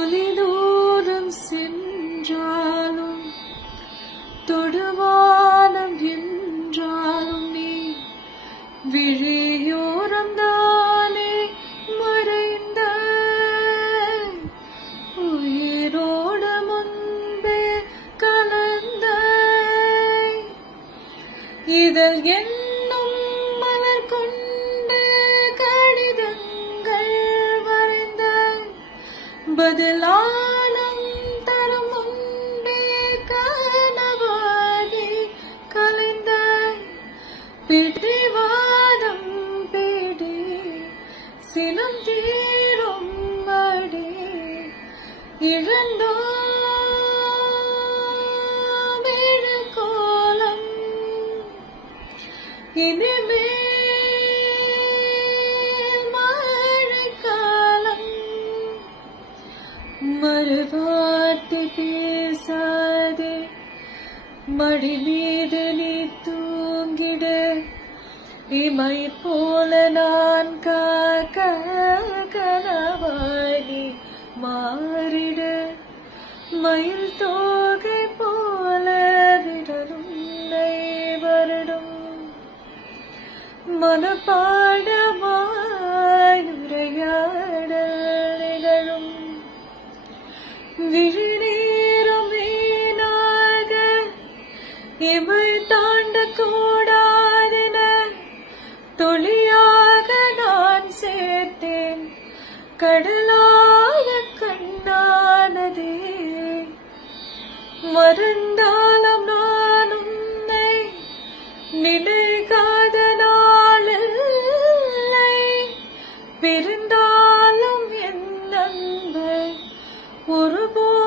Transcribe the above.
தொலைதூரம் சென்றாலும் தொடுவானம் என்றாலும் நீ விழியோரம் தானே மறைந்த உயிரோடு முன்பே கலந்த இதழ் என்னும் மலர் கொண்டு கடிதங்கள் வரைந்த பதிலானம் தரும் முன்பே கனவாகி கலைந்த பிடிவாதம் பிடி சினம் தீரும் அடி இழந்தோ கோலம் இனிமேல் மழைக்காலம் மறுவார்த்தை பேசாதே மடி மீது நீ தூங்கிட இமை போல நான் காக்க கனவாய் நீ மாறிட மயில் தோகை போல விரலும் வருடும் மனப்பாடமாய் உரையாடல் நிகழும் விழிநீரும் வீணாக இமை தாண்ட கூடாதென துளியாக நான் சேர்த்தேன் கடலாக கண்ணானதே மறந்தாலும் நான் உன்னை நினைக்காத நாளில்லை பிறந்தாலும் என் அன்பை ஒருபோதும்